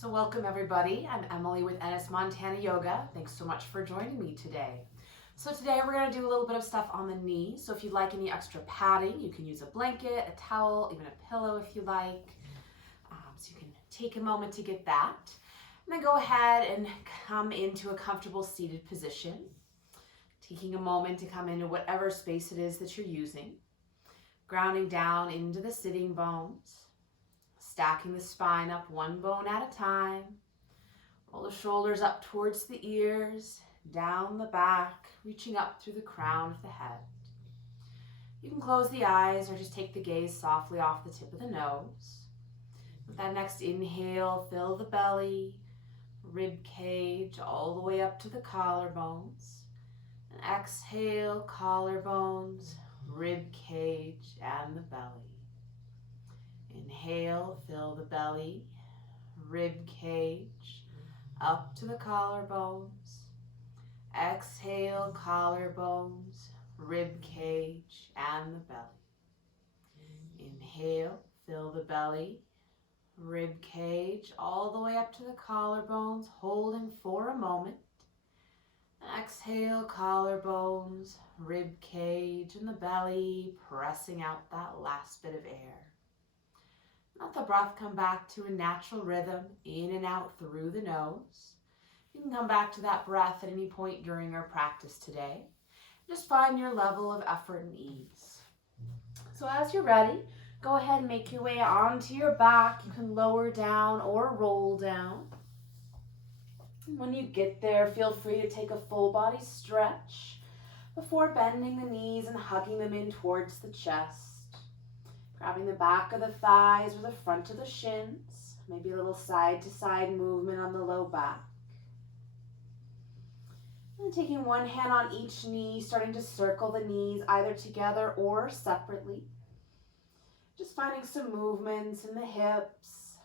So welcome everybody. I'm Emily with NS Montana Yoga. Thanks so much for joining me today. So today we're going to do a little bit of stuff on the knee. So if you'd like any extra padding, you can use a blanket, a towel, even a pillow if you like. So you can take a moment to get that. And then go ahead and come into a comfortable seated position. Taking a moment to come into whatever space it is that you're using. Grounding down into the sitting bones. Stacking the spine up one bone at a time. Roll the shoulders up towards the ears, down the back, reaching up through the crown of the head. You can close the eyes or just take the gaze softly off the tip of the nose. With that next inhale, fill the belly, rib cage, all the way up to the collarbones. And exhale, collarbones, rib cage, and the belly. Inhale, fill the belly, rib cage, up to the collarbones. Exhale, collarbones, rib cage, and the belly. Inhale, fill the belly, rib cage, all the way up to the collarbones, holding for a moment. Exhale, collarbones, rib cage, and the belly, pressing out that last bit of air. Let the breath come back to a natural rhythm, in and out through the nose. You can come back to that breath at any point during our practice today. Just find your level of effort and ease. So as you're ready, go ahead and make your way onto your back. You can lower down or roll down. And when you get there, feel free to take a full body stretch before bending the knees and hugging them in towards the chest. Grabbing the back of the thighs or the front of the shins. Maybe a little side to side movement on the low back. And taking one hand on each knee, starting to circle the knees either together or separately. Just finding some movements in the hips.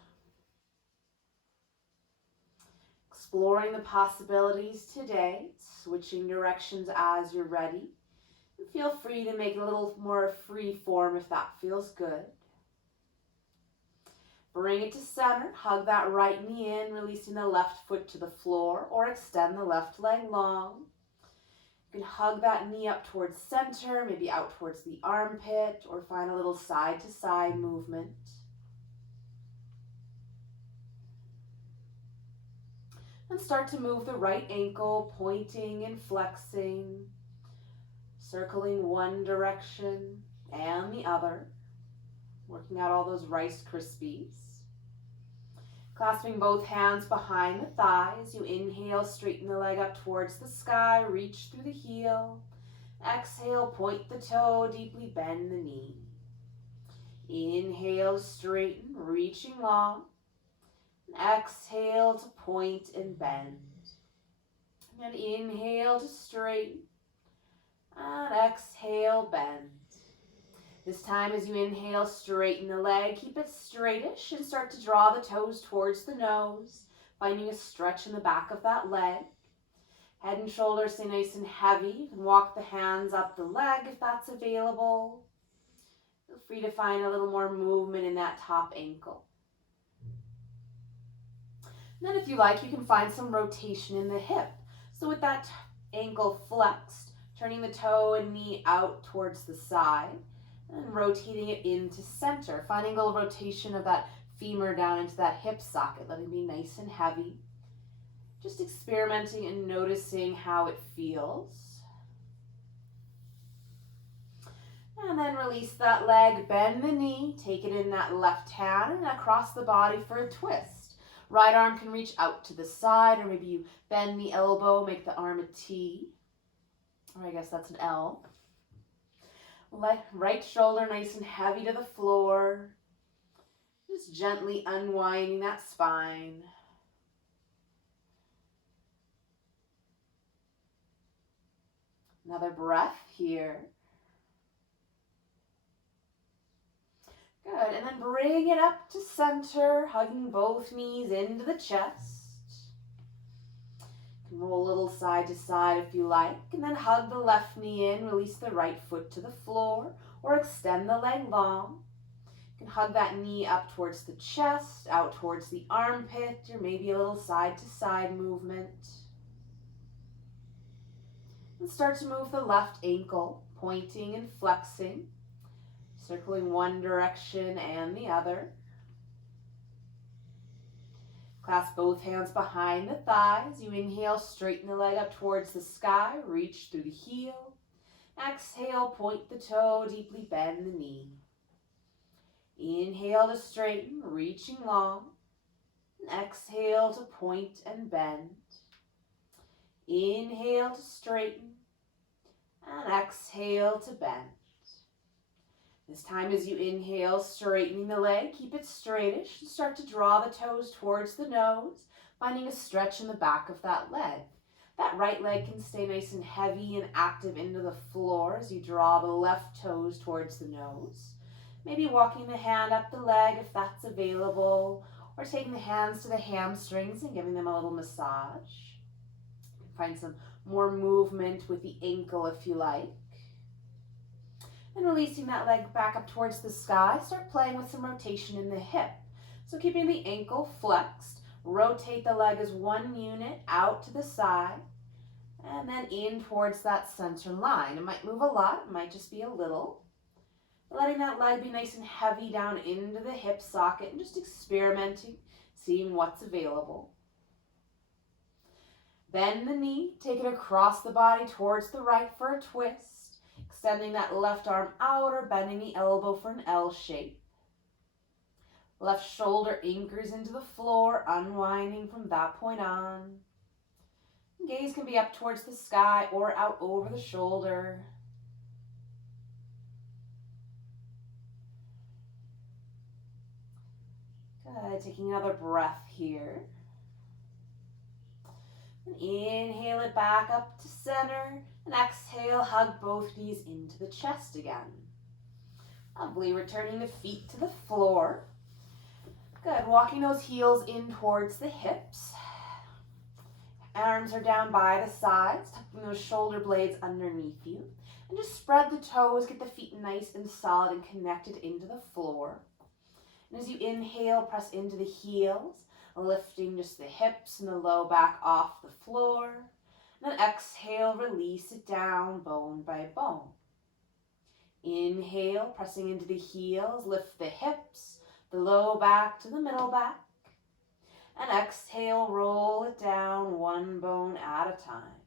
Exploring the possibilities today, switching directions as you're ready. And feel free to make it a little more free form if that feels good. Bring it to center, hug that right knee in, releasing the left foot to the floor, or extend the left leg long. You can hug that knee up towards center, maybe out towards the armpit, or find a little side to side movement. And start to move the right ankle, pointing and flexing, circling one direction and the other, working out all those Rice Krispies. Clasping both hands behind the thighs, you inhale, straighten the leg up towards the sky, reach through the heel. Exhale, point the toe, deeply bend the knee. Inhale, straighten, reaching long. Exhale to point and bend. And then inhale to straighten. And exhale, bend. This time as you inhale, straighten the leg, keep it straightish, and start to draw the toes towards the nose, finding a stretch in the back of that leg. Head and shoulders stay nice and heavy. You can walk the hands up the leg if that's available. Feel free to find a little more movement in that top ankle. And then if you like, you can find some rotation in the hip. So with that ankle flexed, turning the toe and knee out towards the side and rotating it into center, finding a little rotation of that femur down into that hip socket, letting it be nice and heavy. Just experimenting and noticing how it feels. And then release that leg, bend the knee, take it in that left hand and across the body for a twist. Right arm can reach out to the side, or maybe you bend the elbow, make the arm a T. Or I guess that's an L. Let right shoulder nice and heavy to the floor. Just gently unwinding that spine. Another breath here. Good, and then bring it up to center, hugging both knees into the chest. Roll a little side to side if you like, and then hug the left knee in, release the right foot to the floor, or extend the leg long. You can hug that knee up towards the chest, out towards the armpit, or maybe a little side to side movement. And start to move the left ankle, pointing and flexing, circling one direction and the other. Clasp both hands behind the thighs. You inhale, straighten the leg up towards the sky, reach through the heel. Exhale, point the toe, deeply bend the knee. Inhale to straighten, reaching long. And exhale to point and bend. Inhale to straighten, and exhale to bend. This time as you inhale, straightening the leg, keep it straightish. Start to draw the toes towards the nose, finding a stretch in the back of that leg. That right leg can stay nice and heavy and active into the floor as you draw the left toes towards the nose. Maybe walking the hand up the leg if that's available, or taking the hands to the hamstrings and giving them a little massage. You can find some more movement with the ankle if you like. And releasing that leg back up towards the sky, start playing with some rotation in the hip. So keeping the ankle flexed, rotate the leg as one unit out to the side, and then in towards that center line. It might move a lot, it might just be a little. Letting that leg be nice and heavy down into the hip socket and just experimenting, seeing what's available. Bend the knee, take it across the body towards the right for a twist. Extending that left arm out or bending the elbow for an L shape. Left shoulder anchors into the floor, unwinding from that point on. Gaze can be up towards the sky or out over the shoulder. Good, taking another breath here. And inhale it back up to center. And exhale, hug both knees into the chest again. Lovely, returning the feet to the floor. Good, walking those heels in towards the hips. Arms are down by the sides, tucking those shoulder blades underneath you. And just spread the toes, get the feet nice and solid and connected into the floor. And as you inhale, press into the heels, lifting just the hips and the low back off the floor. And then exhale, release it down bone by bone. Inhale, pressing into the heels, lift the hips, the low back to the middle back. And exhale, roll it down one bone at a time.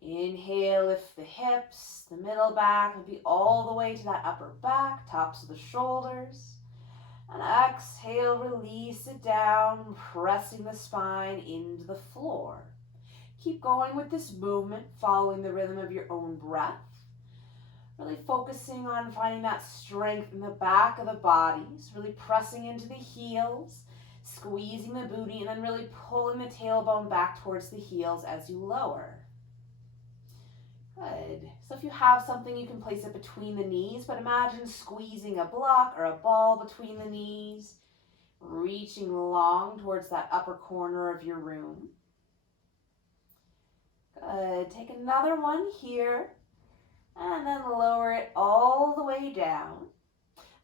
Inhale, lift the hips, the middle back, and be all the way to that upper back, tops of the shoulders. And exhale, release it down, pressing the spine into the floor. Keep going with this movement, following the rhythm of your own breath. Really focusing on finding that strength in the back of the bodies, really pressing into the heels, squeezing the booty, and then really pulling the tailbone back towards the heels as you lower. Good. So if you have something, you can place it between the knees, but imagine squeezing a block or a ball between the knees, reaching long towards that upper corner of your room. Good. Take another one here, and then lower it all the way down.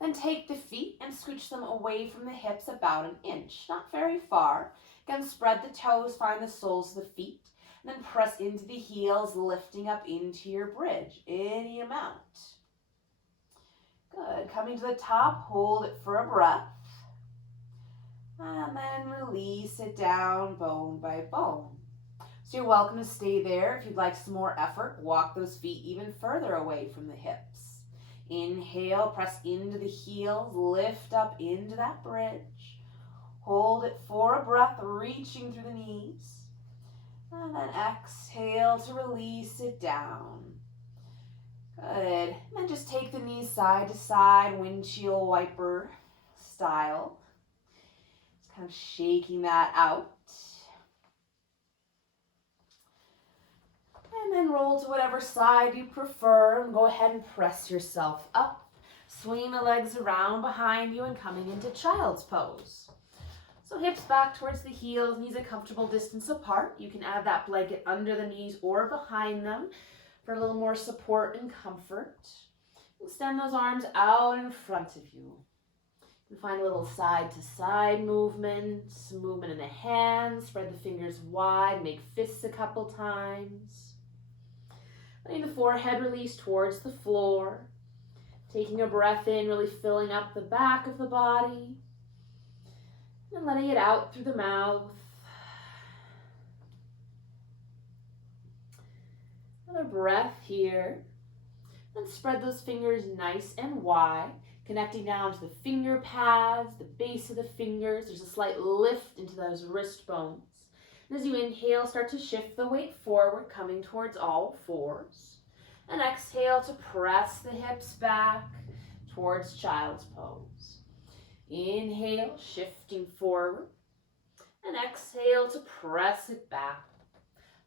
Then take the feet and scooch them away from the hips about an inch, not very far. Again, spread the toes, find the soles of the feet, and then press into the heels, lifting up into your bridge, any amount. Good. Coming to the top, hold it for a breath. And then release it down bone by bone. So you're welcome to stay there. If you'd like some more effort, walk those feet even further away from the hips. Inhale, press into the heels, lift up into that bridge. Hold it for a breath, reaching through the knees. And then exhale to release it down. Good. And then just take the knees side to side, windshield wiper style. Just kind of shaking that out. And then roll to whatever side you prefer and go ahead and press yourself up. Swinging the legs around behind you and coming into child's pose. So hips back towards the heels, knees a comfortable distance apart. You can add that blanket under the knees or behind them for a little more support and comfort. Extend those arms out in front of you. You can find a little side-to-side movement in the hands. Spread the fingers wide, make fists a couple times. Letting the forehead release towards the floor. Taking a breath in, really filling up the back of the body. And letting it out through the mouth. Another breath here. Then spread those fingers nice and wide. Connecting down to the finger pads, the base of the fingers. There's a slight lift into those wrist bones. And as you inhale, start to shift the weight forward, coming towards all fours. And exhale to press the hips back towards child's pose. Inhale, shifting forward. And exhale to press it back.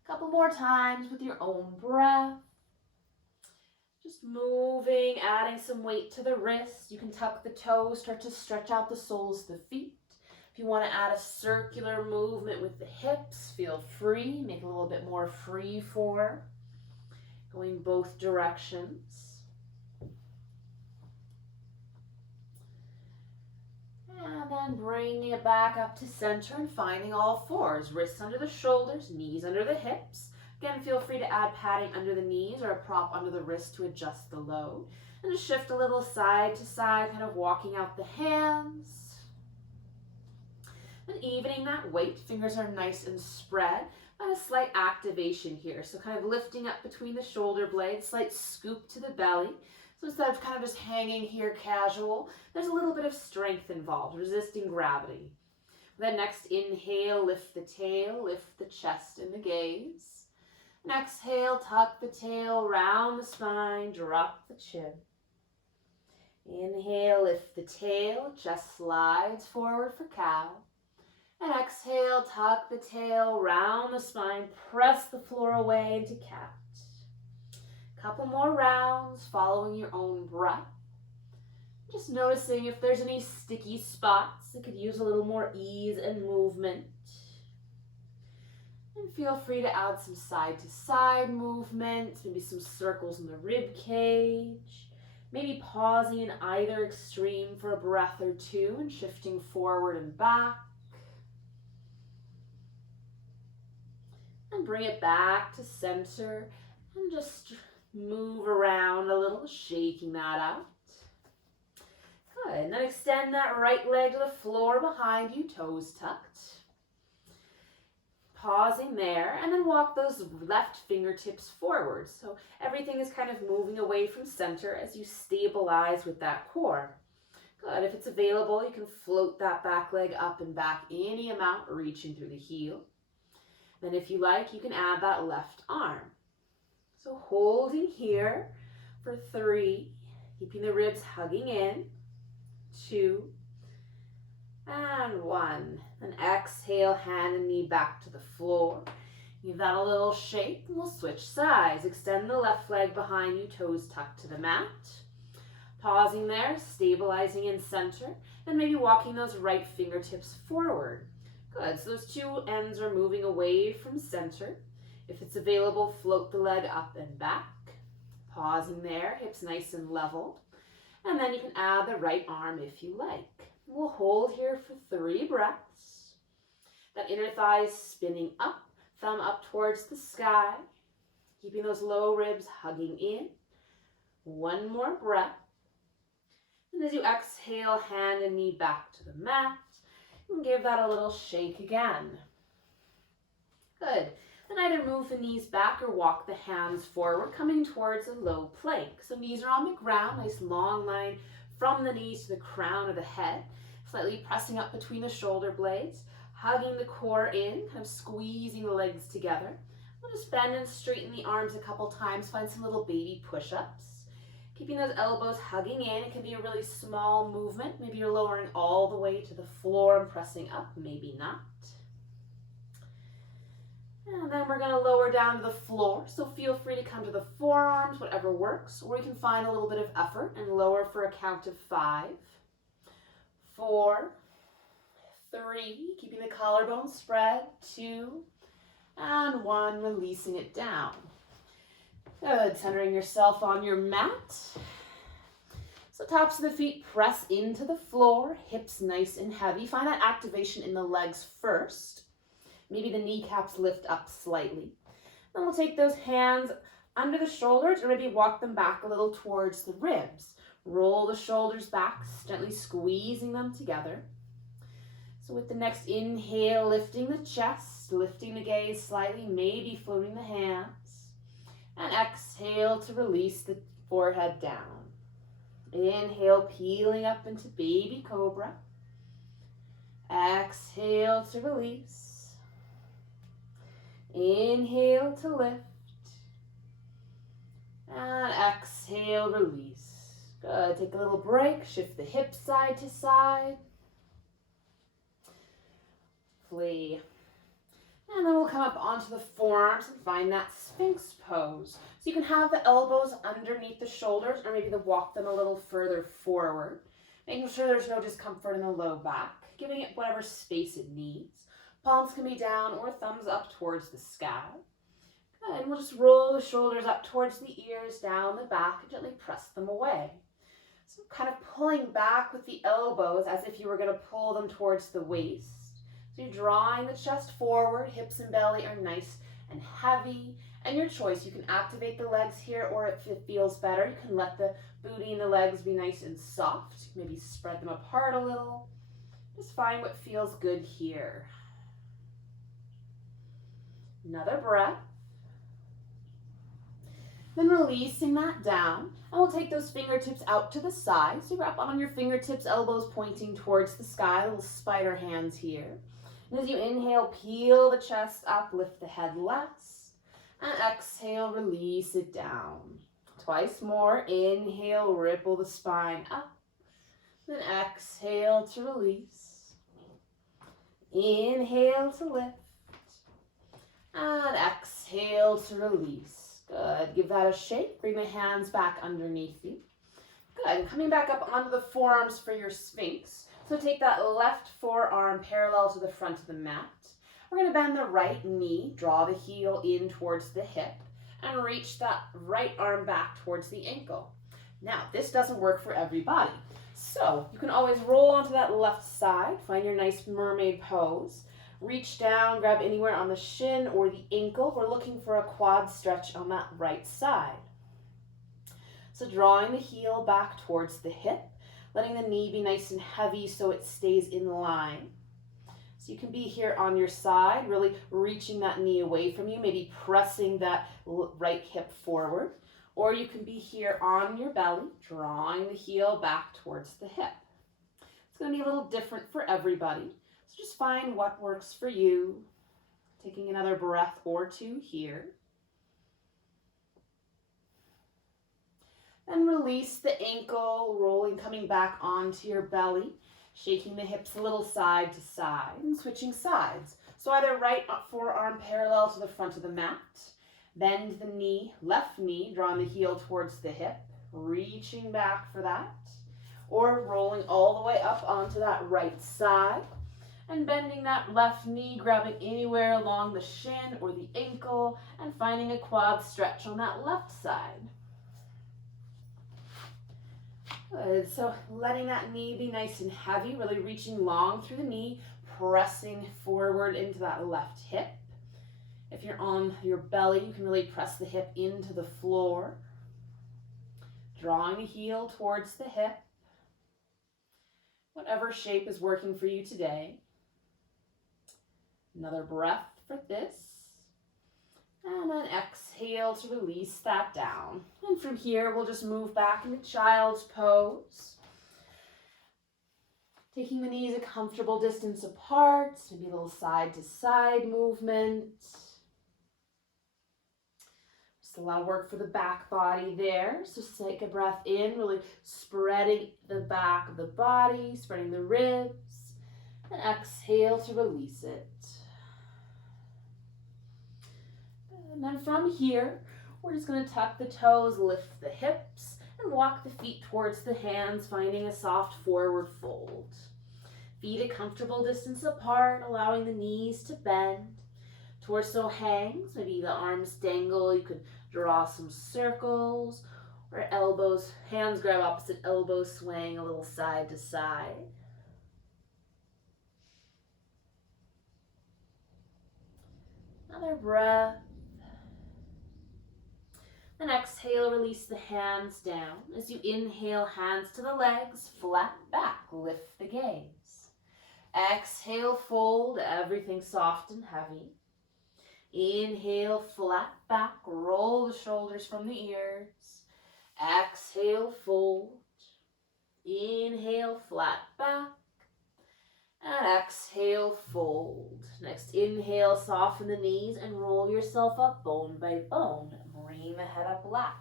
A couple more times with your own breath. Just moving, adding some weight to the wrist. You can tuck the toes, start to stretch out the soles of the feet. If you want to add a circular movement with the hips, feel free. Make it a little bit more free form, going both directions. And then bringing it back up to center and finding all fours. Wrists under the shoulders, knees under the hips. Again, feel free to add padding under the knees or a prop under the wrist to adjust the load. And just shift a little side to side, kind of walking out the hands. And evening that weight, fingers are nice and spread. And a slight activation here. So kind of lifting up between the shoulder blades, slight scoop to the belly. So instead of kind of just hanging here casual, there's a little bit of strength involved, resisting gravity. Then next inhale, lift the tail, lift the chest and the gaze. And exhale, tuck the tail, round the spine, drop the chin. Inhale, lift the tail, chest slides forward for cow. And exhale, tuck the tail, round the spine, press the floor away into cat. Couple more rounds, following your own breath. Just noticing if there's any sticky spots that could use a little more ease and movement. And feel free to add some side-to-side movement, maybe some circles in the rib cage. Maybe pausing in either extreme for a breath or two and shifting forward and back. And bring it back to center and just move around a little, shaking that out. Good, and then extend that right leg to the floor behind you, toes tucked. Pausing there, and then walk those left fingertips forward. So everything is kind of moving away from center as you stabilize with that core. Good, if it's available, you can float that back leg up and back any amount, reaching through the heel. Then if you like, you can add that left arm. So holding here for 3, keeping the ribs hugging in, 2, and 1. Then exhale, hand and knee back to the floor. Give that a little shake and we'll switch sides. Extend the left leg behind you, toes tucked to the mat. Pausing there, stabilizing in center, then maybe walking those right fingertips forward. Good, so those two ends are moving away from center. If it's available, float the leg up and back. Pausing there, hips nice and leveled. And then you can add the right arm if you like. We'll hold here for 3 breaths. That inner thigh is spinning up, thumb up towards the sky. Keeping those low ribs hugging in. 1 more breath. And as you exhale, hand and knee back to the mat. And give that a little shake again. Good. Then either move the knees back or walk the hands forward, coming towards a low plank. So knees are on the ground, nice long line from the knees to the crown of the head. Slightly pressing up between the shoulder blades, hugging the core in, kind of squeezing the legs together. We'll just bend and straighten the arms a couple times, find some little baby push-ups. Keeping those elbows hugging in. It can be a really small movement. Maybe you're lowering all the way to the floor and pressing up, maybe not. And then we're going to lower down to the floor, so feel free to come to the forearms, whatever works, or you can find a little bit of effort and lower for a count of 5, 4, 3, keeping the collarbone spread, 2, and 1, releasing it down. Good, centering yourself on your mat. So tops of the feet press into the floor, hips nice and heavy. Find that activation in the legs first. Maybe the kneecaps lift up slightly. Then we'll take those hands under the shoulders or maybe walk them back a little towards the ribs. Roll the shoulders back, gently squeezing them together. So with the next inhale, lifting the chest, lifting the gaze slightly, maybe floating the hands. And exhale to release the forehead down. Inhale, peeling up into baby cobra. Exhale to release. Inhale to lift. And exhale, release. Good. Take a little break. Shift the hips side to side. Flee. And then we'll come up onto the forearms and find that Sphinx pose. So you can have the elbows underneath the shoulders or maybe walk them a little further forward. Making sure there's no discomfort in the low back. Giving it whatever space it needs. Palms can be down or thumbs up towards the sky. Good. And we'll just roll the shoulders up towards the ears, down the back, and gently press them away. So kind of pulling back with the elbows as if you were going to pull them towards the waist. So you're drawing the chest forward, hips and belly are nice and heavy. And your choice, you can activate the legs here, or if it feels better, you can let the booty and the legs be nice and soft. Maybe spread them apart a little. Just find what feels good here. Another breath. Then releasing that down, and we'll take those fingertips out to the side. So you wrap on your fingertips, elbows pointing towards the sky, little spider hands here. And as you inhale, peel the chest up, lift the head less. And exhale, release it down. Twice more. Inhale, ripple the spine up. Then exhale to release. Inhale to lift. And exhale to release. Good. Give that a shake. Bring the hands back underneath you. Good. And coming back up onto the forearms for your Sphinx. So take that left forearm parallel to the front of the mat. We're going to bend the right knee, draw the heel in towards the hip, and reach that right arm back towards the ankle. Now, this doesn't work for everybody. So you can always roll onto that left side, find your nice mermaid pose. Reach down, grab anywhere on the shin or the ankle. We're looking for a quad stretch on that right side. So drawing the heel back towards the hip, letting the knee be nice and heavy so it stays in line. So you can be here on your side, really reaching that knee away from you, maybe pressing that right hip forward. Or you can be here on your belly, drawing the heel back towards the hip. It's going to be a little different for everybody. So just find what works for you. Taking another breath or two here. Then release the ankle, rolling, coming back onto your belly. Shaking the hips a little side to side and switching sides. So either right forearm parallel to the front of the mat. Bend the knee, left knee, drawing the heel towards the hip. Reaching back for that. Or rolling all the way up onto that right side. And bending that left knee, grabbing anywhere along the shin or the ankle, and finding a quad stretch on that left side. Good. So letting that knee be nice and heavy, really reaching long through the knee, pressing forward into that left hip. If you're on your belly, you can really press the hip into the floor. Drawing the heel towards the hip. Whatever shape is working for you today. Another breath for this. And then exhale to release that down. And from here, we'll just move back into child's pose. Taking the knees a comfortable distance apart, maybe a little side to side movement. Just a lot of work for the back body there. So take a breath in, really spreading the back of the body, spreading the ribs. And exhale to release it. And then from here, we're just going to tuck the toes, lift the hips, and walk the feet towards the hands, finding a soft forward fold. Feet a comfortable distance apart, allowing the knees to bend. Torso hangs, maybe the arms dangle. You could draw some circles, Or elbows, hands grab opposite elbows, swaying a little side to side. Another breath. And exhale, release the hands down. As you inhale, hands to the legs, flat back, lift the gaze. Exhale, fold, everything soft and heavy. Inhale, flat back, roll the shoulders from the ears. Exhale, fold. Inhale, flat back. And exhale, fold. Next, inhale, soften the knees and roll yourself up bone by bone. Bring the head up last.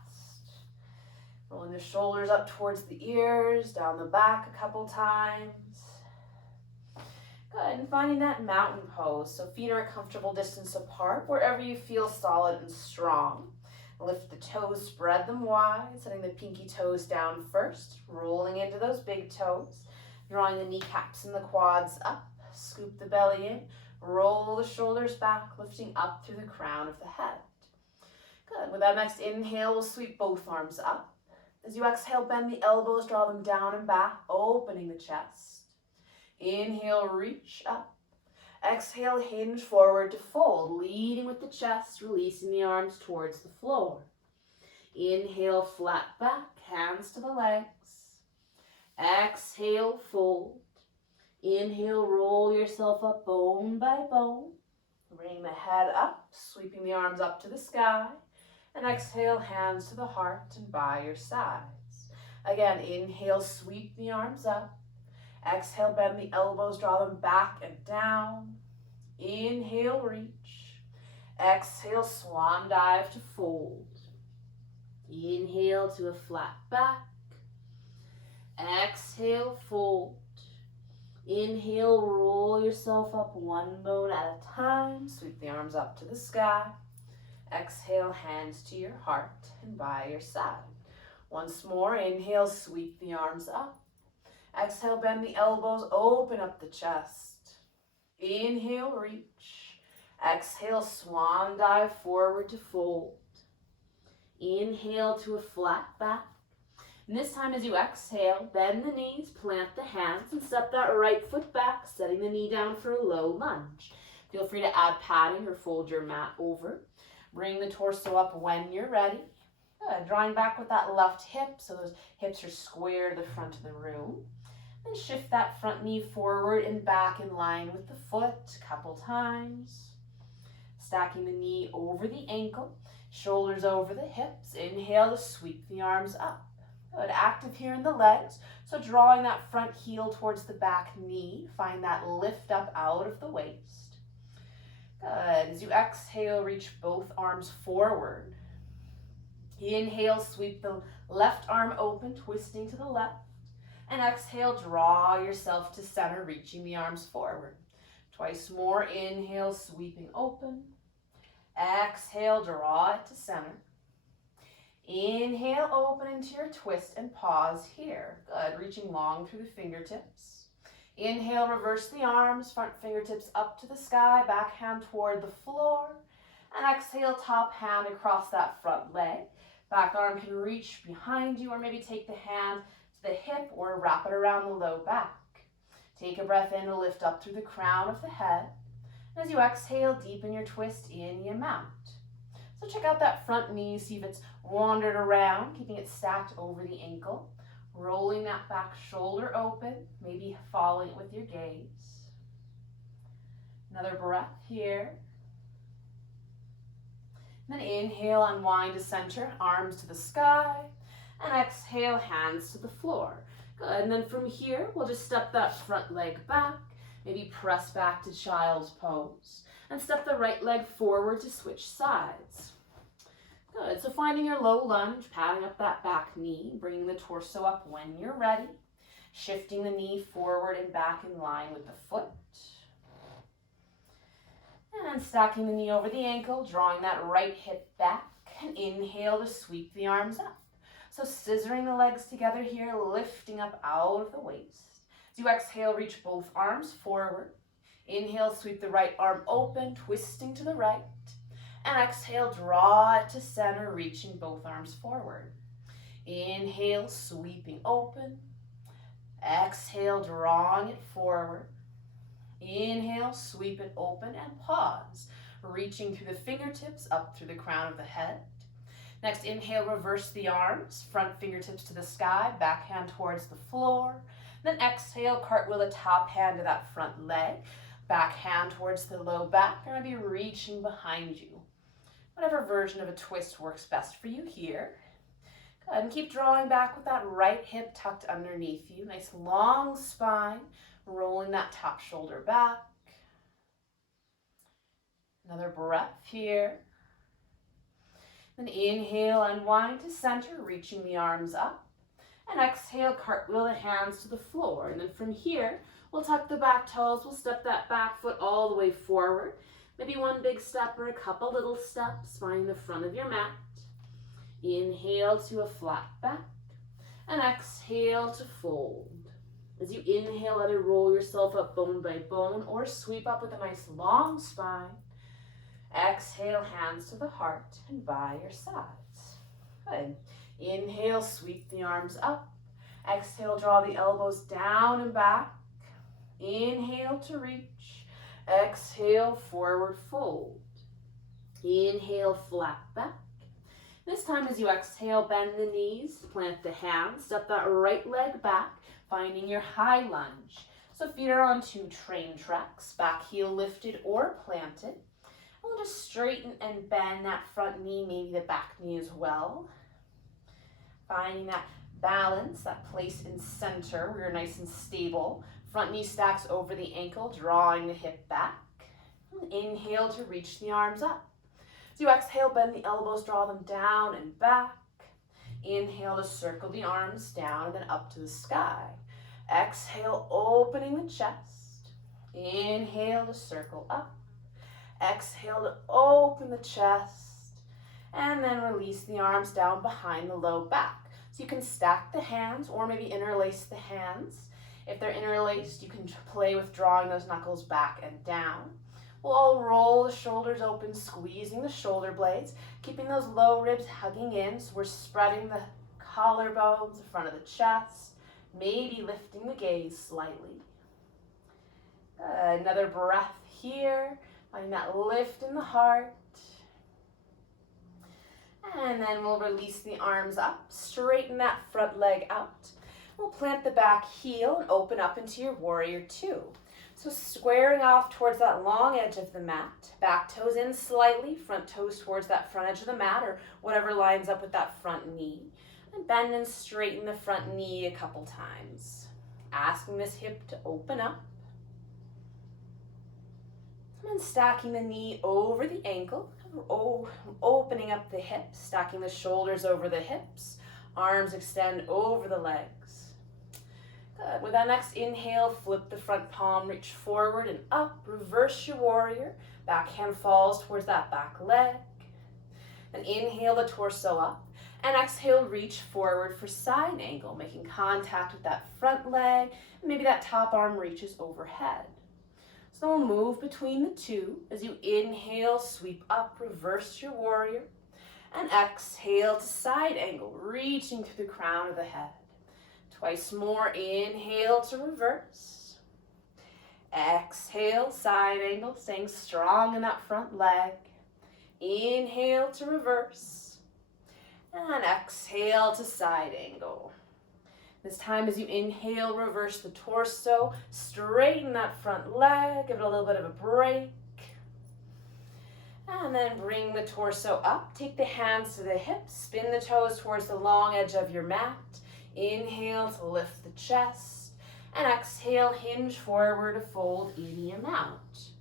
Rolling the shoulders up towards the ears, down the back a couple times. Good, and finding that mountain pose. So feet are a comfortable distance apart, wherever you feel solid and strong. Lift the toes, spread them wide, setting the pinky toes down first, rolling into those big toes. Drawing the kneecaps and the quads up, scoop the belly in, roll the shoulders back, lifting up through the crown of the head. Good. With that next inhale, we'll sweep both arms up. As you exhale, bend the elbows, draw them down and back, opening the chest. Inhale, reach up. Exhale, hinge forward to fold, leading with the chest, releasing the arms towards the floor. Inhale, flat back, hands to the legs. Exhale, fold. Inhale, roll yourself up bone by bone. Bring the head up, sweeping the arms up to the sky. And exhale, hands to the heart and by your sides. Again, inhale, sweep the arms up. Exhale, bend the elbows, draw them back and down. Inhale, reach. Exhale, swan dive to fold. Inhale to a flat back. Exhale, fold. Inhale, roll yourself up one bone at a time. Sweep the arms up to the sky. Exhale, hands to your heart and by your side. Once more, inhale, sweep the arms up. Exhale, bend the elbows, open up the chest. Inhale, reach. Exhale, swan dive forward to fold. Inhale to a flat back. And this time as you exhale, bend the knees, plant the hands, and step that right foot back, setting the knee down for a low lunge. Feel free to add padding or fold your mat over. Bring the torso up when you're ready. Good. Drawing back with that left hip, so those hips are square to the front of the room. Then shift that front knee forward and back in line with the foot a couple times. Stacking the knee over the ankle, shoulders over the hips. Inhale to sweep the arms up. Good, active here in the legs. So drawing that front heel towards the back knee. Find that lift up out of the waist. Good, as you exhale, reach both arms forward. Inhale, sweep the left arm open, twisting to the left. And exhale, draw yourself to center, reaching the arms forward. Twice more, inhale, sweeping open. Exhale, draw it to center. Inhale, open into your twist and pause here. Good, reaching long through the fingertips. Inhale, reverse the arms, front fingertips up to the sky, back hand toward the floor. And exhale, top hand across that front leg. Back arm can reach behind you or maybe take the hand to the hip or wrap it around the low back. Take a breath in to lift up through the crown of the head. As you exhale, deepen your twist in, you mount. So check out that front knee, see if it's wandered around, keeping it stacked over the ankle. Rolling that back shoulder open, maybe following it with your gaze. Another breath here. And then inhale, unwind to center, arms to the sky. And exhale, hands to the floor. Good, and then from here, we'll just step that front leg back. Maybe press back to child's pose. And step the right leg forward to switch sides. Good, so finding your low lunge, patting up that back knee, bringing the torso up when you're ready. Shifting the knee forward and back in line with the foot. And stacking the knee over the ankle, drawing that right hip back. And inhale to sweep the arms up. So scissoring the legs together here, lifting up out of the waist. As you exhale, reach both arms forward. Inhale, sweep the right arm open, twisting to the right. And exhale, draw it to center, reaching both arms forward. Inhale, sweeping open. Exhale, drawing it forward. Inhale, sweep it open and pause, reaching through the fingertips up through the crown of the head. Next, inhale, reverse the arms, front fingertips to the sky, back hand towards the floor. Then exhale, cartwheel the top hand to that front leg, back hand towards the low back, or maybe reaching behind you. Whatever version of a twist works best for you here. Go ahead and keep drawing back with that right hip tucked underneath you. Nice long spine, rolling that top shoulder back. Another breath here. Then inhale, unwind to center, reaching the arms up. And exhale, cartwheel the hands to the floor. And then from here, we'll tuck the back toes. We'll step that back foot all the way forward. Maybe one big step or a couple little steps, finding the front of your mat. Inhale to a flat back. And exhale to fold. As you inhale, either roll yourself up bone by bone or sweep up with a nice long spine. Exhale, hands to the heart and by your sides. Good. Inhale, sweep the arms up. Exhale, draw the elbows down and back. Inhale to reach. Exhale, forward fold. Inhale, flat back. This time as you exhale, bend the knees, plant the hands, step that right leg back, finding your high lunge. So feet are on 2 train tracks, back heel lifted or planted. And we'll just straighten and bend that front knee, maybe the back knee as well. Finding that balance, that place in center where you're nice and stable. Front knee stacks over the ankle, drawing the hip back. And inhale to reach the arms up. As you exhale, bend the elbows, draw them down and back. Inhale to circle the arms down and then up to the sky. Exhale, opening the chest. Inhale to circle up. Exhale to open the chest. And then release the arms down behind the low back. So you can stack the hands or maybe interlace the hands. If they're interlaced, you can play with drawing those knuckles back and down. We'll all roll the shoulders open, squeezing the shoulder blades, keeping those low ribs hugging in. So we're spreading the collarbones, the front of the chest, maybe lifting the gaze slightly. Another breath here, finding that lift in the heart. And then we'll release the arms up, straighten that front leg out. We'll plant the back heel and open up into your warrior 2. So squaring off towards that long edge of the mat, back toes in slightly, front toes towards that front edge of the mat or whatever lines up with that front knee. And bend and straighten the front knee a couple times. Asking this hip to open up. And then stacking the knee over the ankle, opening up the hips, stacking the shoulders over the hips, arms extend over the legs. Good. With that next inhale, flip the front palm, reach forward and up, reverse your warrior, back hand falls towards that back leg. Then inhale the torso up, and exhale, reach forward for side angle, making contact with that front leg, and maybe that top arm reaches overhead. So we'll move between the two. As you inhale, sweep up, reverse your warrior, and exhale to side angle, reaching through the crown of the head. Twice more, inhale to reverse. Exhale, side angle, staying strong in that front leg. Inhale to reverse. And exhale to side angle. This time as you inhale, reverse the torso, straighten that front leg, give it a little bit of a break. And then bring the torso up, take the hands to the hips, spin the toes towards the long edge of your mat. Inhale to lift the chest, and exhale, hinge forward to fold any amount.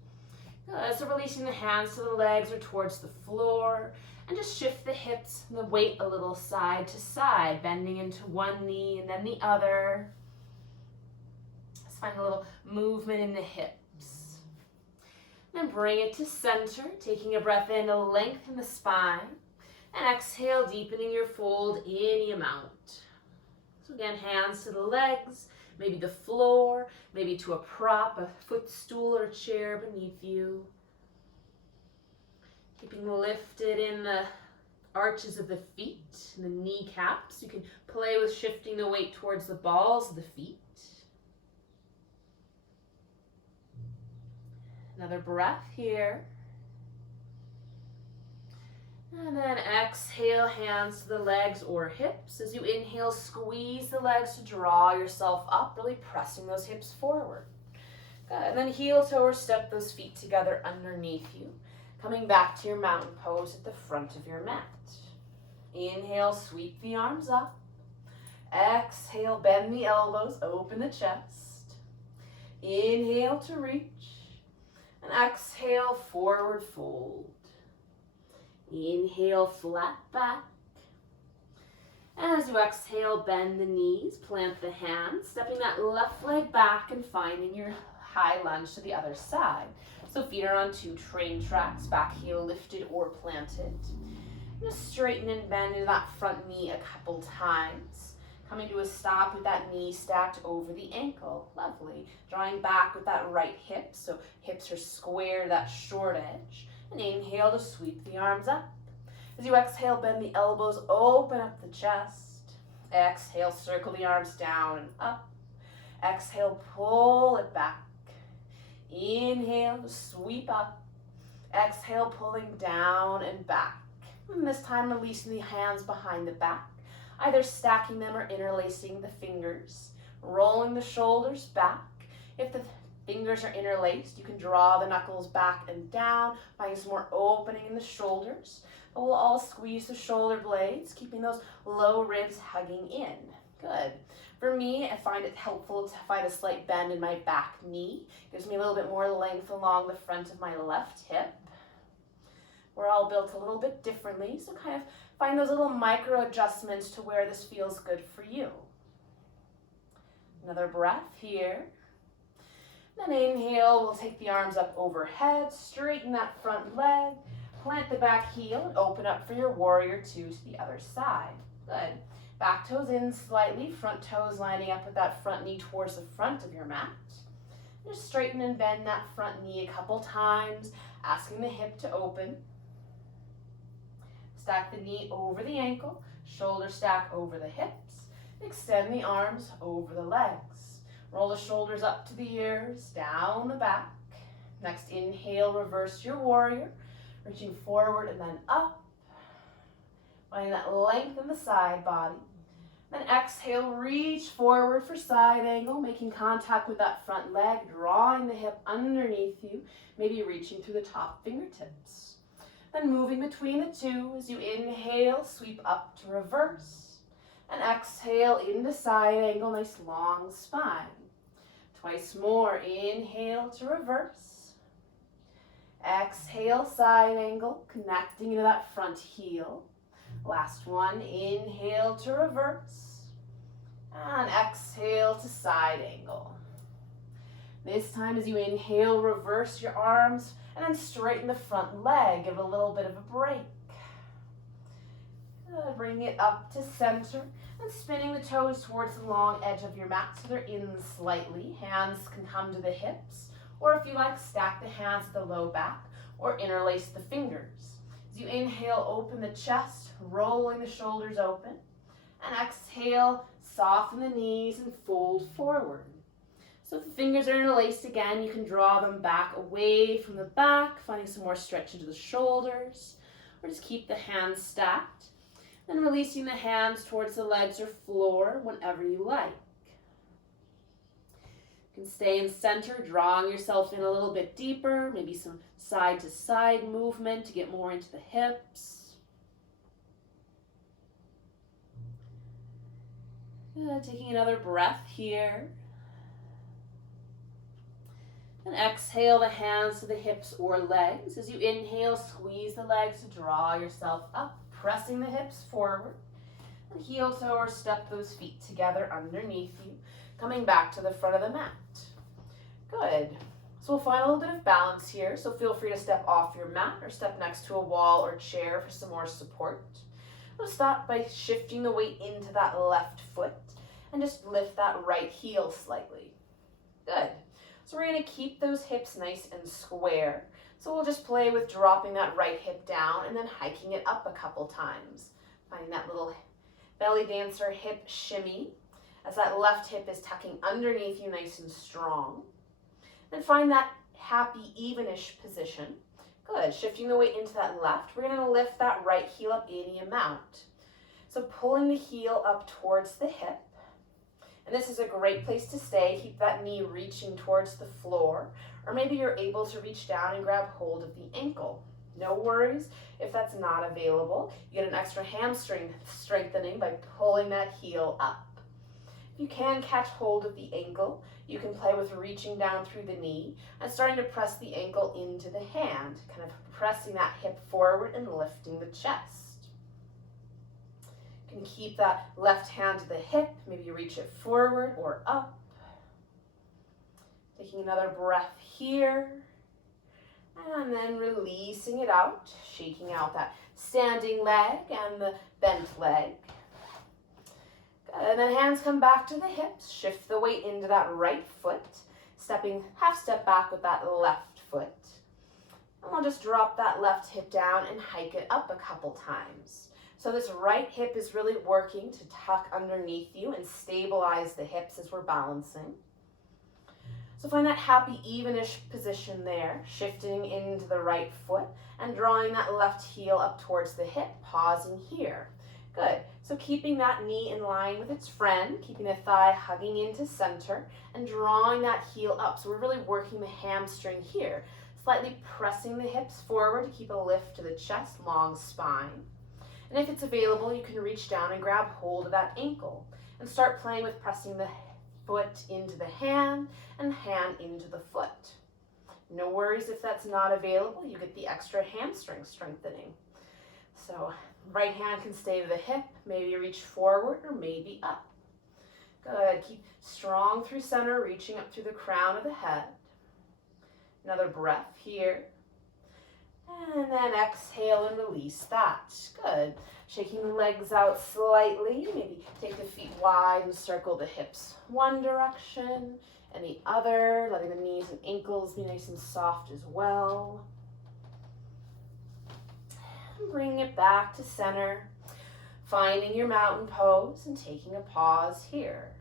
Good. So releasing the hands to the legs or towards the floor, and just shift the hips and the weight a little side to side, bending into one knee and then the other. Just find a little movement in the hips. Then bring it to center, taking a breath in to lengthen the spine, and exhale, deepening your fold any amount. So again, hands to the legs, maybe the floor, maybe to a prop, a footstool or chair beneath you. Keeping lifted in the arches of the feet, and the kneecaps. You can play with shifting the weight towards the balls of the feet. Another breath here. And then exhale, hands to the legs or hips. As you inhale, squeeze the legs to draw yourself up, really pressing those hips forward. Good. And then heel toe or step those feet together underneath you. Coming back to your mountain pose at the front of your mat. Inhale, sweep the arms up. Exhale, bend the elbows, open the chest. Inhale to reach. And exhale, forward fold. Inhale, flat back. As you exhale, bend the knees, plant the hands, stepping that left leg back and finding your high lunge to the other side. So feet are on 2 train tracks, back heel lifted or planted. Just straighten and bend into that front knee a couple times. Coming to a stop with that knee stacked over the ankle. Lovely. Drawing back with that right hip, so hips are square, that short edge. And inhale to sweep the arms up. As you exhale, bend the elbows, open up the chest. Exhale, circle the arms down and up. Exhale, pull it back. Inhale, sweep up. Exhale, pulling down and back. And this time, releasing the hands behind the back, either stacking them or interlacing the fingers. Rolling the shoulders back. If the fingers are interlaced, you can draw the knuckles back and down, finding some more opening in the shoulders. But we'll all squeeze the shoulder blades, keeping those low ribs hugging in. Good. For me, I find it helpful to find a slight bend in my back knee. Gives me a little bit more length along the front of my left hip. We're all built a little bit differently, so kind of find those little micro adjustments to where this feels good for you. Another breath here. Then inhale, we'll take the arms up overhead, straighten that front leg, plant the back heel, and open up for your warrior 2 to the other side. Good. Back toes in slightly, front toes lining up with that front knee towards the front of your mat. Just straighten and bend that front knee a couple times, asking the hip to open. Stack the knee over the ankle, shoulder stack over the hips, extend the arms over the legs. Roll the shoulders up to the ears, down the back. Next inhale, reverse your warrior, reaching forward and then up. Finding that length in the side body. Then exhale, reach forward for side angle, making contact with that front leg, drawing the hip underneath you, maybe reaching through the top fingertips. Then moving between the two as you inhale, sweep up to reverse. And exhale into side angle, nice long spine. Twice more, inhale to reverse. Exhale, side angle, connecting into that front heel. Last one, inhale to reverse. And exhale to side angle. This time as you inhale, reverse your arms and then straighten the front leg. Give it a little bit of a break. Good. Bring it up to center and spinning the toes towards the long edge of your mat so they're in slightly. Hands can come to the hips, or if you like, stack the hands at the low back or interlace the fingers. As you inhale, open the chest, rolling the shoulders open. And exhale, soften the knees and fold forward. So if the fingers are interlaced again, you can draw them back away from the back, finding some more stretch into the shoulders, or just keep the hands stacked. Then releasing the hands towards the legs or floor whenever you like. You can stay in center, drawing yourself in a little bit deeper, maybe some side to side movement to get more into the hips. Good. Taking another breath here. And exhale the hands to the hips or legs. As you inhale, squeeze the legs to draw yourself up, pressing the hips forward. And heel toe or step those feet together underneath you, coming back to the front of the mat. Good. So we'll find a little bit of balance here, so feel free to step off your mat or step next to a wall or chair for some more support. We'll start by shifting the weight into that left foot and just lift that right heel slightly. Good. So we're going to keep those hips nice and square. So we'll just play with dropping that right hip down and then hiking it up a couple times. Finding that little belly dancer hip shimmy as that left hip is tucking underneath you nice and strong. Then find that happy evenish position. Good, shifting the weight into that left. We're going to lift that right heel up any amount. So pulling the heel up towards the hip. And this is a great place to stay. Keep that knee reaching towards the floor, or maybe you're able to reach down and grab hold of the ankle. No worries if that's not available. You get an extra hamstring strengthening by pulling that heel up. If you can catch hold of the ankle, you can play with reaching down through the knee and starting to press the ankle into the hand, kind of pressing that hip forward and lifting the chest. You can keep that left hand to the hip, maybe reach it forward or up. Taking another breath here, and then releasing it out, shaking out that standing leg and the bent leg. Good. And then hands come back to the hips, shift the weight into that right foot, stepping half step back with that left foot. And we'll just drop that left hip down and hike it up a couple times. So this right hip is really working to tuck underneath you and stabilize the hips as we're balancing. So find that happy evenish position there, shifting into the right foot and drawing that left heel up towards the hip, pausing here. Good. So keeping that knee in line with its friend, keeping the thigh hugging into center and drawing that heel up. So we're really working the hamstring here, slightly pressing the hips forward to keep a lift to the chest, long spine. And if it's available, you can reach down and grab hold of that ankle and start playing with pressing the foot into the hand and hand into the foot. No worries if that's not available, you get the extra hamstring strengthening. So right hand can stay to the hip, maybe reach forward or maybe up. Good, keep strong through center, reaching up through the crown of the head. Another breath here. And then exhale and release that. Good. Shaking the legs out slightly. Maybe take the feet wide and circle the hips one direction and the other, letting the knees and ankles be nice and soft as well. And bring it back to center, finding your mountain pose and taking a pause here.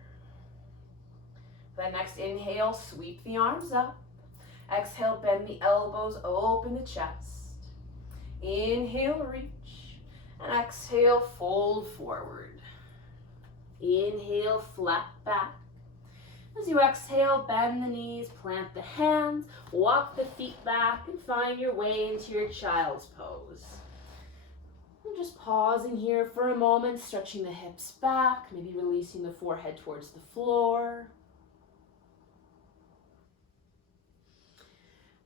Then next inhale, sweep the arms up. Exhale, bend the elbows, open the chest. Inhale, reach, and exhale, fold forward. Inhale, flat back. As you exhale, bend the knees, plant the hands, walk the feet back, and find your way into your child's pose. And just pausing here for a moment, stretching the hips back, maybe releasing the forehead towards the floor.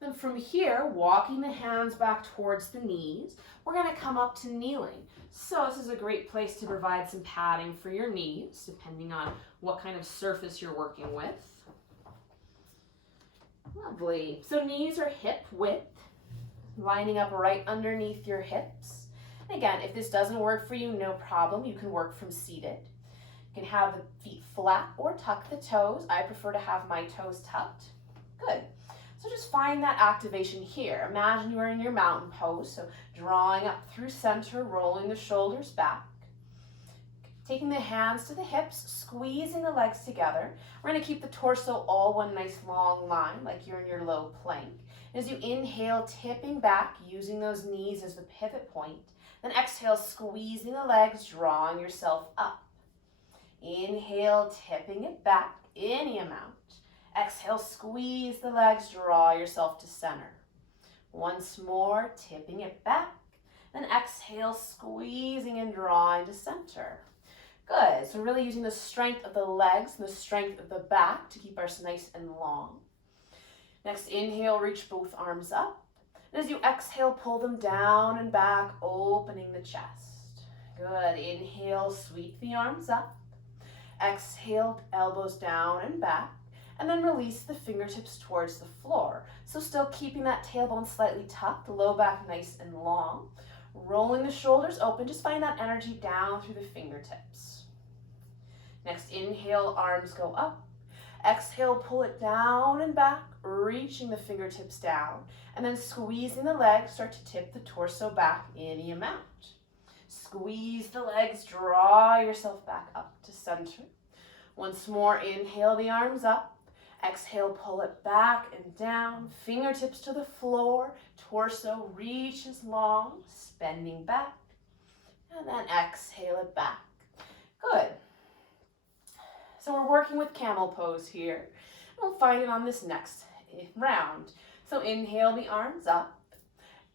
Then from here, walking the hands back towards the knees, we're going to come up to kneeling. So this is a great place to provide some padding for your knees, depending on what kind of surface you're working with. Lovely. So knees are hip width, lining up right underneath your hips. Again, if this doesn't work for you, no problem. You can work from seated. You can have the feet flat or tuck the toes. I prefer to have my toes tucked. Good. So just find that activation here. Imagine you are in your mountain pose, so drawing up through center, rolling the shoulders back. Taking the hands to the hips, squeezing the legs together. We're going to keep the torso all one nice long line, like you're in your low plank. As you inhale, tipping back, using those knees as the pivot point. Then exhale, squeezing the legs, drawing yourself up. Inhale, tipping it back, any amount. Exhale, squeeze the legs, draw yourself to center. Once more, tipping it back. Then exhale, squeezing and drawing to center. Good, so really using the strength of the legs and the strength of the back to keep ours nice and long. Next, inhale, reach both arms up. And as you exhale, pull them down and back, opening the chest. Good, inhale, sweep the arms up. Exhale, elbows down and back. And then release the fingertips towards the floor. So still keeping that tailbone slightly tucked, the low back nice and long. Rolling the shoulders open, just find that energy down through the fingertips. Next, inhale, arms go up. Exhale, pull it down and back, reaching the fingertips down, and then squeezing the legs, start to tip the torso back any amount. Squeeze the legs, draw yourself back up to center. Once more, inhale the arms up. Exhale, pull it back and down, fingertips to the floor, torso reaches long, bending back, and then exhale it back. Good. So we're working with camel pose here. We'll find it on this next round. So inhale the arms up,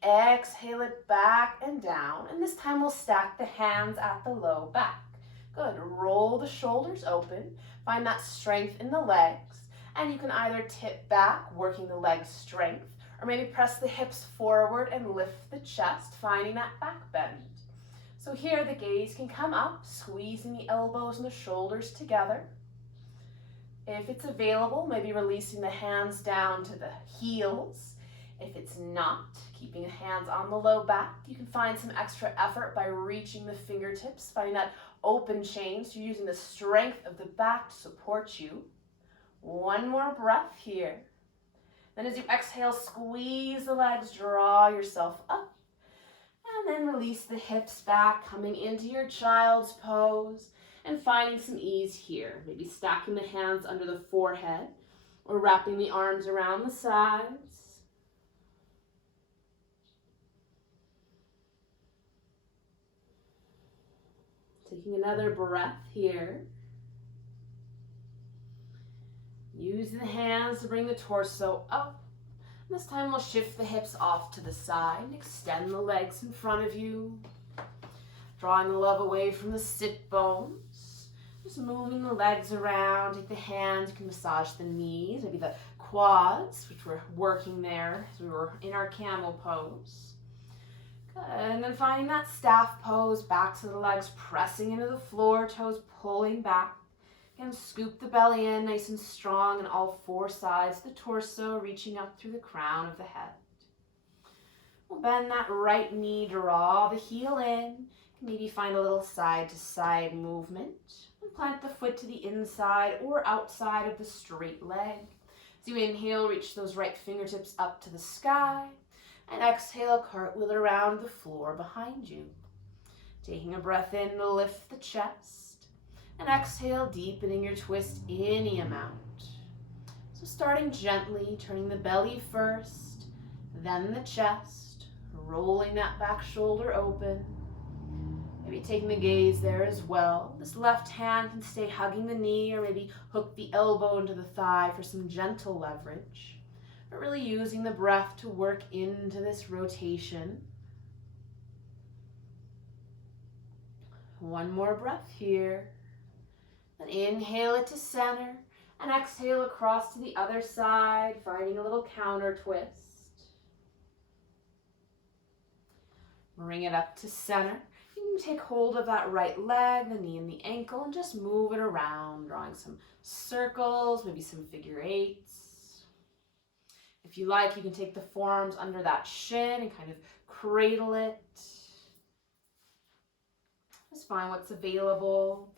exhale it back and down, and this time we'll stack the hands at the low back. Good. Roll the shoulders open, find that strength in the legs, and you can either tip back, working the leg strength, or maybe press the hips forward and lift the chest, finding that back bend. So here the gaze can come up, squeezing the elbows and the shoulders together. If it's available, maybe releasing the hands down to the heels. If it's not, keeping the hands on the low back, you can find some extra effort by reaching the fingertips, finding that open chain, so you're using the strength of the back to support you. One more breath here. Then as you exhale, squeeze the legs, draw yourself up, and then release the hips back, coming into your child's pose and finding some ease here. Maybe stacking the hands under the forehead or wrapping the arms around the sides. Taking another breath here. Use the hands to bring the torso up. This time we'll shift the hips off to the side and extend the legs in front of you. Drawing the love away from the sit bones. Just moving the legs around. Take the hands, you can massage the knees, maybe the quads, which we're working there as we were in our camel pose. Good. And then finding that staff pose, backs of the legs pressing into the floor, toes pulling back. And scoop the belly in nice and strong on all four sides, the torso reaching up through the crown of the head. We'll bend that right knee, draw the heel in. Maybe find a little side to side movement. And plant the foot to the inside or outside of the straight leg. As you inhale, reach those right fingertips up to the sky. And exhale, cartwheel around the floor behind you. Taking a breath in to lift the chest. And exhale, deepening your twist any amount. So starting gently, turning the belly first, then the chest, rolling that back shoulder open. Maybe taking the gaze there as well. This left hand can stay hugging the knee or maybe hook the elbow into the thigh for some gentle leverage. But really using the breath to work into this rotation. One more breath here. Then inhale it to center and exhale across to the other side, finding a little counter twist. Bring it up to center. You can take hold of that right leg, the knee and the ankle, and just move it around, drawing some circles, maybe some figure eights. If you like, you can take the forearms under that shin and kind of cradle it. Just find what's available.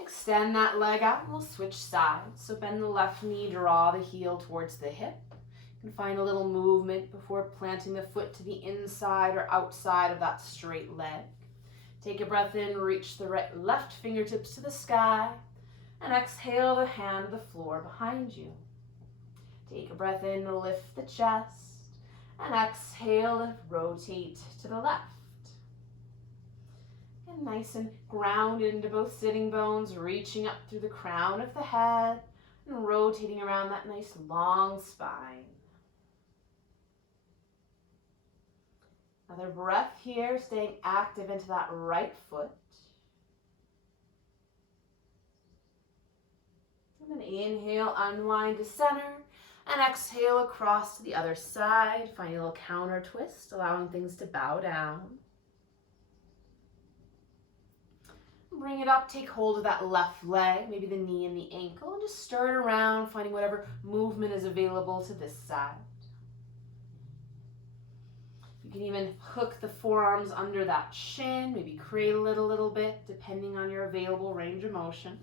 Extend that leg out and we'll switch sides. So bend the left knee, draw the heel towards the hip. You can find a little movement before planting the foot to the inside or outside of that straight leg. Take a breath in, reach the left fingertips to the sky, and exhale the hand to the floor behind you. Take a breath in to lift the chest, and exhale to rotate to the left. And nice and grounded into both sitting bones, reaching up through the crown of the head and rotating around that nice long spine. Another breath here, staying active into that right foot. And then inhale, unwind to center, and exhale across to the other side. Find a little counter twist, allowing things to bow down. Bring it up, take hold of that left leg, maybe the knee and the ankle, and just stir it around, finding whatever movement is available to this side. You can even hook the forearms under that shin, maybe cradle it a little bit, depending on your available range of motion.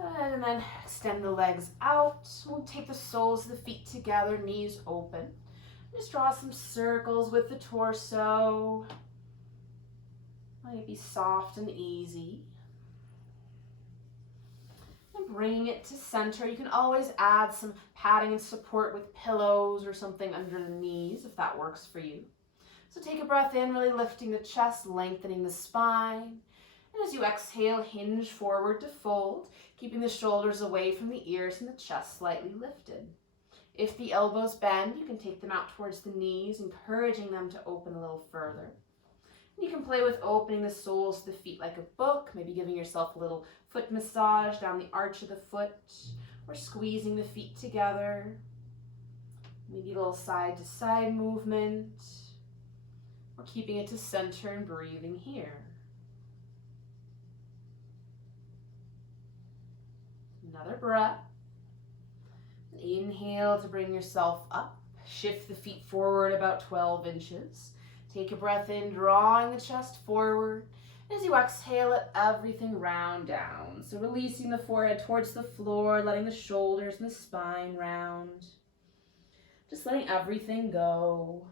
And then extend the legs out. We'll take the soles of the feet together, knees open. Just draw some circles with the torso. Let it be soft and easy. And bringing it to center. You can always add some padding and support with pillows or something under the knees if that works for you. So take a breath in, really lifting the chest, lengthening the spine. And as you exhale, hinge forward to fold, keeping the shoulders away from the ears and the chest slightly lifted. If the elbows bend, you can take them out towards the knees, encouraging them to open a little further. You can play with opening the soles of the feet like a book, maybe giving yourself a little foot massage down the arch of the foot, or squeezing the feet together. Maybe a little side to side movement, or keeping it to center and breathing here. Another breath. Inhale to bring yourself up. Shift the feet forward about 12 inches. Take a breath in, drawing the chest forward. As you exhale, let everything round down. So releasing the forehead towards the floor, letting the shoulders and the spine round. Just letting everything go.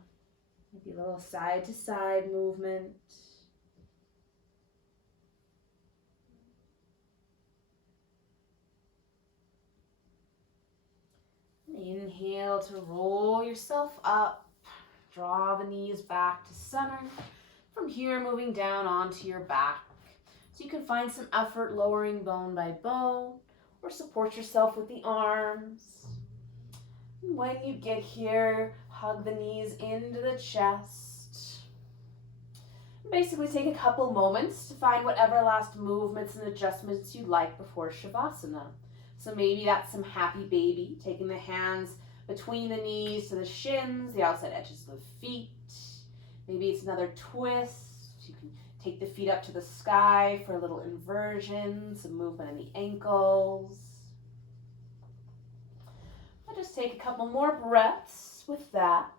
Maybe a little side to side movement. Inhale to roll yourself up. Draw the knees back to center. From here, moving down onto your back. So you can find some effort lowering bone by bone, or support yourself with the arms. And when you get here, hug the knees into the chest. Basically take a couple moments to find whatever last movements and adjustments you like before Shavasana. So maybe that's some happy baby, taking the hands between the knees to the shins, the outside edges of the feet. Maybe it's another twist. You can take the feet up to the sky for a little inversion, some movement in the ankles. I'll just take a couple more breaths with that.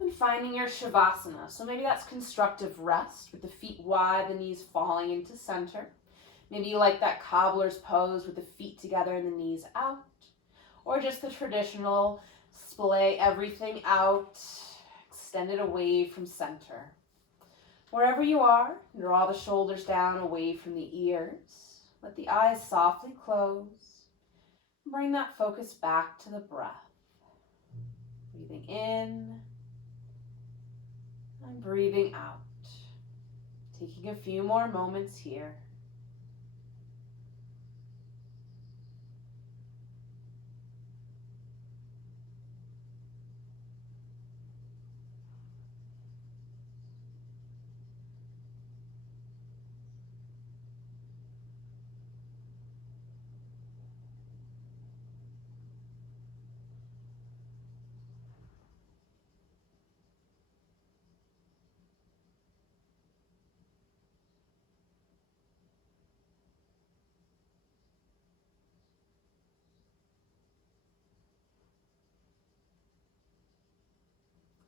And finding your Shavasana. So maybe that's constructive rest with the feet wide, the knees falling into center. Maybe you like that cobbler's pose with the feet together and the knees out. Or just the traditional splay everything out, extended away from center. Wherever you are, draw the shoulders down away from the ears. Let the eyes softly close. Bring that focus back to the breath. Breathing in and breathing out. Taking a few more moments here.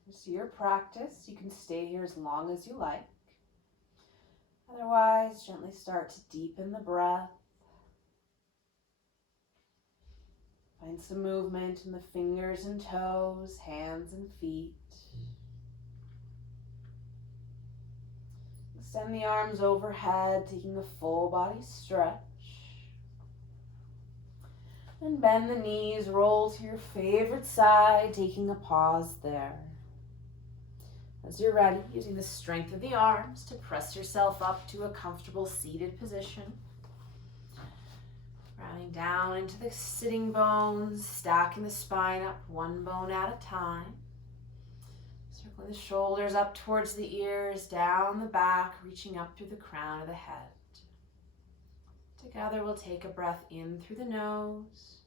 It's your practice. You can stay here as long as you like. Otherwise, gently start to deepen the breath. Find some movement in the fingers and toes, hands and feet. Extend the arms overhead, taking a full body stretch. And bend the knees, roll to your favorite side, taking a pause there. As you're ready, using the strength of the arms to press yourself up to a comfortable seated position. Rounding down into the sitting bones, stacking the spine up one bone at a time. Circling the shoulders up towards the ears, down the back, reaching up through the crown of the head. Together we'll take a breath in through the nose,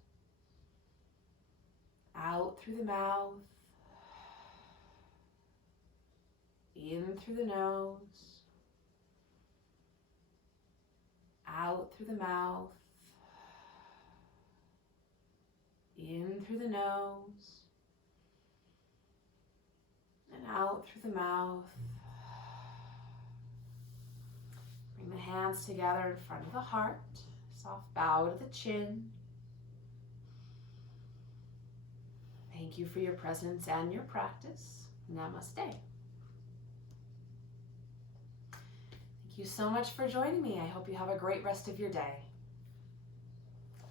out through the mouth, in through the nose, out through the mouth, in through the nose, and out through the mouth. Bring the hands together in front of the heart, Soft bow to the chin. Thank you for your presence and your practice. Namaste. Thank you so much for joining me. I hope you have a great rest of your day.